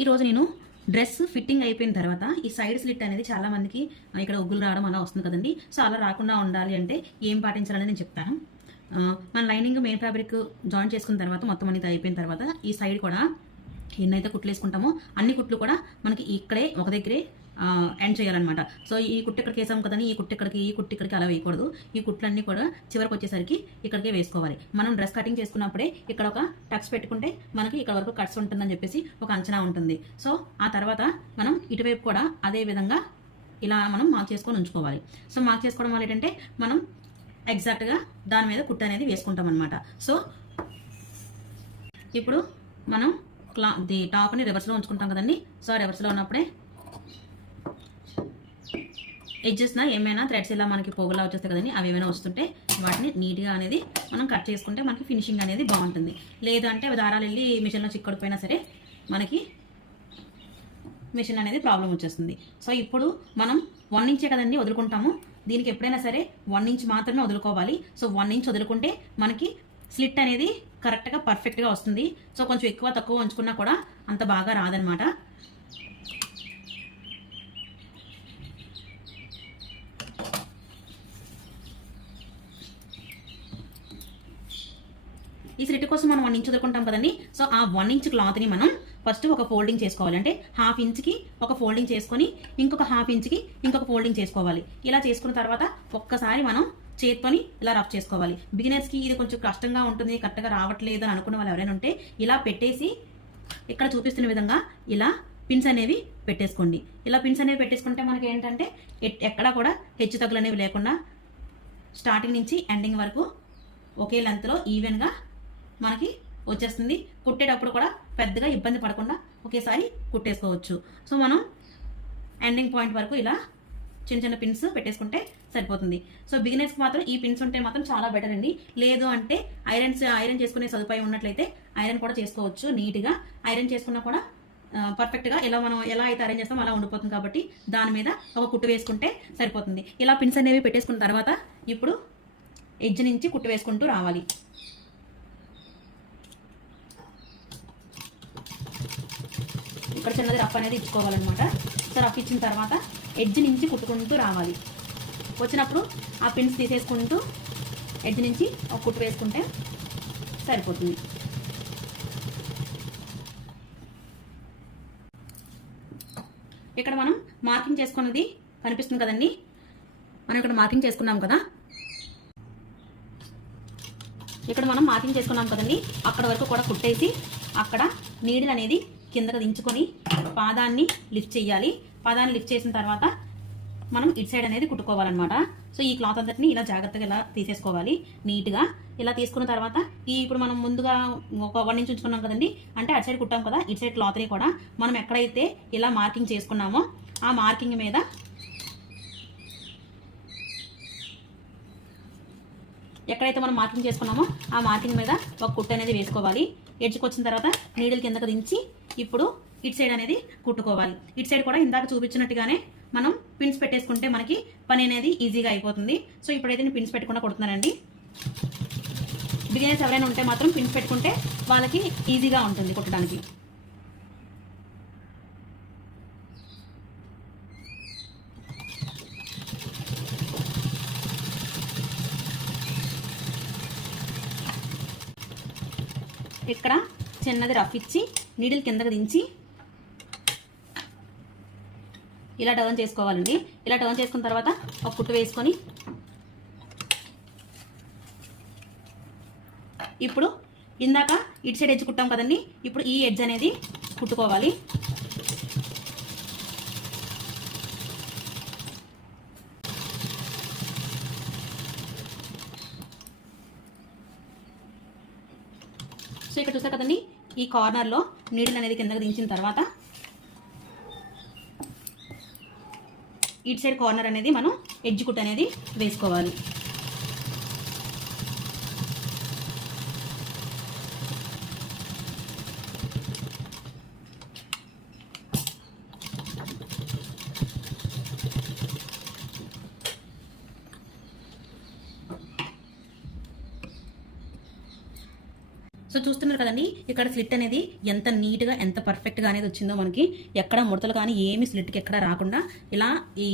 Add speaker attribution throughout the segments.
Speaker 1: ఈరోజు నేను dress fitting అయిపోయిన తర్వాత ఈ సైడ్ స్లిట్ అనేది చాలా మందికి ఇక్కడ ఒగ్గులు రావడం అలా వస్తుంది కదండి. సో అలా రాకుండా ఉండాలి అంటే ఏం పాటించాలని నేను చెప్తాను. మన లైనింగ్ మెయిన్ ఫ్యాబ్రిక్ జాయిన్ చేసుకున్న తర్వాత మొత్తం అనేది అయిపోయిన తర్వాత ఈ సైడ్ కూడా ఎన్నైతే కుట్లు వేసుకుంటామో అన్ని కుట్లు కూడా మనకి ఇక్కడే ఒక దగ్గరే ఎండ్ చేయాలన్నమాట. సో ఈ కుట్టు ఇక్కడికి వేసాం కదని ఈ కుట్టు ఇక్కడికి ఈ కుట్టు ఇక్కడికి అలా వేయకూడదు. ఈ కుట్లన్నీ కూడా చివరికి వచ్చేసరికి ఇక్కడికే వేసుకోవాలి. మనం డ్రెస్ కటింగ్ చేసుకున్నప్పుడే ఇక్కడ ఒక టక్స్ పెట్టుకుంటే మనకి ఇక్కడ వరకు కట్స్ ఉంటుందని చెప్పేసి ఒక అంచనా ఉంటుంది. సో ఆ తర్వాత మనం ఇటువైపు కూడా అదే విధంగా ఇలా మనం మార్క్ చేసుకొని ఉంచుకోవాలి. సో మార్క్ చేసుకోవడం వల్ల ఏంటంటే మనం ఎగ్జాక్ట్గా దాని మీద కుట్టు అనేది వేసుకుంటాం అనమాట సో ఇప్పుడు మనం క్లా ది టాప్ని రివర్స్లో ఉంచుకుంటాం కదండి. సో రివర్స్లో ఉన్నప్పుడే ఎడ్జెస్న ఏమైనా థ్రెడ్స్ ఇలా మనకి పోగులా వచ్చేస్తాయి కదండి అవి ఏమైనా వస్తుంటే వాటిని నీట్గా అనేది మనం కట్ చేసుకుంటే మనకి ఫినిషింగ్ అనేది బాగుంటుంది. లేదంటే దారాలు వెళ్ళి మిషన్లో చిక్కడిపోయినా సరే మనకి మిషన్ అనేది ప్రాబ్లం వచ్చేస్తుంది. సో ఇప్పుడు మనం వన్ ఇంచే కదండి వదులుకుంటాము. దీనికి ఎప్పుడైనా సరే వన్ ఇంచ్ మాత్రమే వదులుకోవాలి. సో వన్ ఇంచ్ వదులుకుంటే మనకి స్లిట్ అనేది కరెక్ట్గా పర్ఫెక్ట్గా వస్తుంది. సో కొంచెం ఎక్కువ తక్కువ ఉంచుకున్నా కూడా అంత బాగా రాదనమాట. ఈ స్లిట్ కోసం మనం వన్ ఇంచ్ వదులుకుంటాం కదండి. సో ఆ వన్ ఇంచ్ క్లాత్ని మనం ఫస్ట్ ఒక ఫోల్డింగ్ చేసుకోవాలి. అంటే హాఫ్ ఇంచ్కి ఒక ఫోల్డింగ్ చేసుకొని ఇంకొక హాఫ్ ఇంచ్కి ఇంకొక ఫోల్డింగ్ చేసుకోవాలి. ఇలా చేసుకున్న తర్వాత ఒక్కసారి మనం చేత్తోని ఇలా రఫ్ చేసుకోవాలి. బిగినర్స్కి ఇది కొంచెం కష్టంగా ఉంటుంది కరెక్ట్గా రావట్లేదు అని అనుకున్న వాళ్ళు ఎవరైనా ఉంటే ఇలా పెట్టేసి ఇక్కడ చూపిస్తున్న విధంగా ఇలా పిన్స్ అనేవి పెట్టేసుకోండి. ఇలా పిన్స్ అనేవి పెట్టేసుకుంటే మనకి ఏంటంటే ఎక్కడా కూడా హెచ్చు తగ్గులు అనేవి లేకుండా స్టార్టింగ్ నుంచి ఎండింగ్ వరకు ఒకే లెంత్లో ఈవెన్గా మనకి వచ్చేస్తుంది. కుట్టేటప్పుడు కూడా పెద్దగా ఇబ్బంది పడకుండా ఒకేసారి కుట్టేసుకోవచ్చు. సో మనం ఎండింగ్ పాయింట్ వరకు ఇలా చిన్న చిన్న పిన్స్ పెట్టేసుకుంటే సరిపోతుంది. సో బిగినర్స్కి మాత్రం ఈ పిన్స్ ఉంటే మాత్రం చాలా బెటర్ అండి. లేదు అంటే ఐరన్స్ ఐరన్ చేసుకునే సదుపాయం ఉన్నట్లయితే ఐరన్ కూడా చేసుకోవచ్చు నీట్గా. ఐరన్ చేసుకున్నా కూడా పర్ఫెక్ట్గా ఎలా మనం ఎలా అయితే అరేంజ్ చేస్తామో అలా ఉండిపోతుంది కాబట్టి దాని మీద ఒక కుట్టు వేసుకుంటే సరిపోతుంది. ఇలా పిన్స్ అనేవి పెట్టేసుకున్న తర్వాత ఇప్పుడు ఎడ్జ్ నుంచి కుట్టు వేసుకుంటూ రావాలి. ఇక్కడ చిన్నది రఫ్ అనేది ఇచ్చుకోవాలన్నమాట. సో రఫ్ ఇచ్చిన తర్వాత ఎడ్జ్ నుంచి కుట్టుకుంటూ రావాలి. వచ్చినప్పుడు ఆ పిన్స్ తీసేసుకుంటూ ఎడ్జ్ నుంచి ఒక కుట్టు వేసుకుంటే సరిపోతుంది. ఇక్కడ మనం మార్కింగ్ చేసుకున్నది కనిపిస్తుంది కదండి? మనం ఇక్కడ మార్కింగ్ చేసుకున్నాం కదా? ఇక్కడ మనం మార్కింగ్ చేసుకున్నాం కదండి? అక్కడ వరకు కూడా కుట్టేసి అక్కడ నీడిల్ అనేది కిందకు దించుకొని పాదాన్ని లిఫ్ట్ చేయాలి. పాదాన్ని లిఫ్ట్ చేసిన తర్వాత మనం ఇటు సైడ్ అనేది కుట్టుకోవాలన్నమాట. సో ఈ క్లాత్ అంతటిని ఇలా జాగ్రత్తగా ఇలా తీసేసుకోవాలి. నీట్గా ఇలా తీసుకున్న తర్వాత ఈ ఇప్పుడు మనం ముందుగా ఒక వన్ ఇంచ్ ఉంచుకున్నాం కదండి. అంటే అటు సైడ్ కుట్టాం కదా ఇటు సైడ్ క్లాత్ని కూడా మనం ఎక్కడైతే ఇలా మార్కింగ్ చేసుకున్నామో ఆ మార్కింగ్ మీద ఎక్కడైతే మనం మార్కింగ్ చేసుకున్నామో ఆ మార్కింగ్ మీద ఒక కుట్టు అనేది వేసుకోవాలి. ఎడ్జ్కి వచ్చిన తర్వాత నీడిల్ కిందకు దించి ఇప్పుడు ఇటు సైడ్ అనేది కుట్టుకోవాలి. ఇటు సైడ్ కూడా ఇందాక చూపించినట్టుగానే మనం పిన్స్ పెట్టేసుకుంటే మనకి పని అనేది ఈజీగా అయిపోతుంది. సో ఇప్పుడైతే నేను పిన్స్ పెట్టకుండా కుడుతున్నానండి. బిగినర్స్ ఎవరైనా ఉంటే మాత్రం పిన్స్ పెట్టుకుంటే వాళ్ళకి ఈజీగా ఉంటుంది కుట్టడానికి. ఇక్కడ చిన్నది రఫ్ ఇచ్చి నీడిల్ కిందకు దించి ఇలా టర్న్ చేసుకోవాలండి. ఇలా టర్న్ చేసుకున్న తర్వాత ఒక కుట్టు వేసుకొని ఇప్పుడు ఇందాక ఇటు సైడ్ ఎడ్జ్ కుట్టాం కదండి ఇప్పుడు ఈ ఎడ్జ్ అనేది కుట్టుకోవాలి. ఇక్కడ చూసారు కదండి? ఈ కార్నర్లో నీడిల్ అనేది కిందకు దించిన తర్వాత ఇటు సైడ్ కార్నర్ అనేది మనం ఎడ్జ్ కుట్ అనేది వేసుకోవాలి. సో చూస్తున్నారు కదండి ఇక్కడ స్లిట్ అనేది ఎంత నీట్గా ఎంత పర్ఫెక్ట్గా అనేది వచ్చిందో మనకి ఎక్కడ ముడతలు కానీ ఏమి స్లిట్కి ఎక్కడ రాకుండా ఇలా ఈ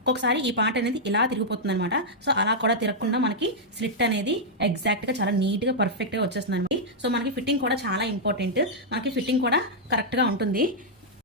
Speaker 1: ఒక్కొక్కసారి ఈ పాట అనేది ఇలా తిరిగిపోతుంది అనమాట సో అలా కూడా తిరగకుండా మనకి స్లిట్ అనేది ఎగ్జాక్ట్గా చాలా నీట్గా పర్ఫెక్ట్గా వచ్చేస్తుంది సో మనకి ఫిట్టింగ్ కూడా చాలా ఇంపార్టెంట్ మనకి ఫిట్టింగ్ కూడా కరెక్ట్గా ఉంటుంది.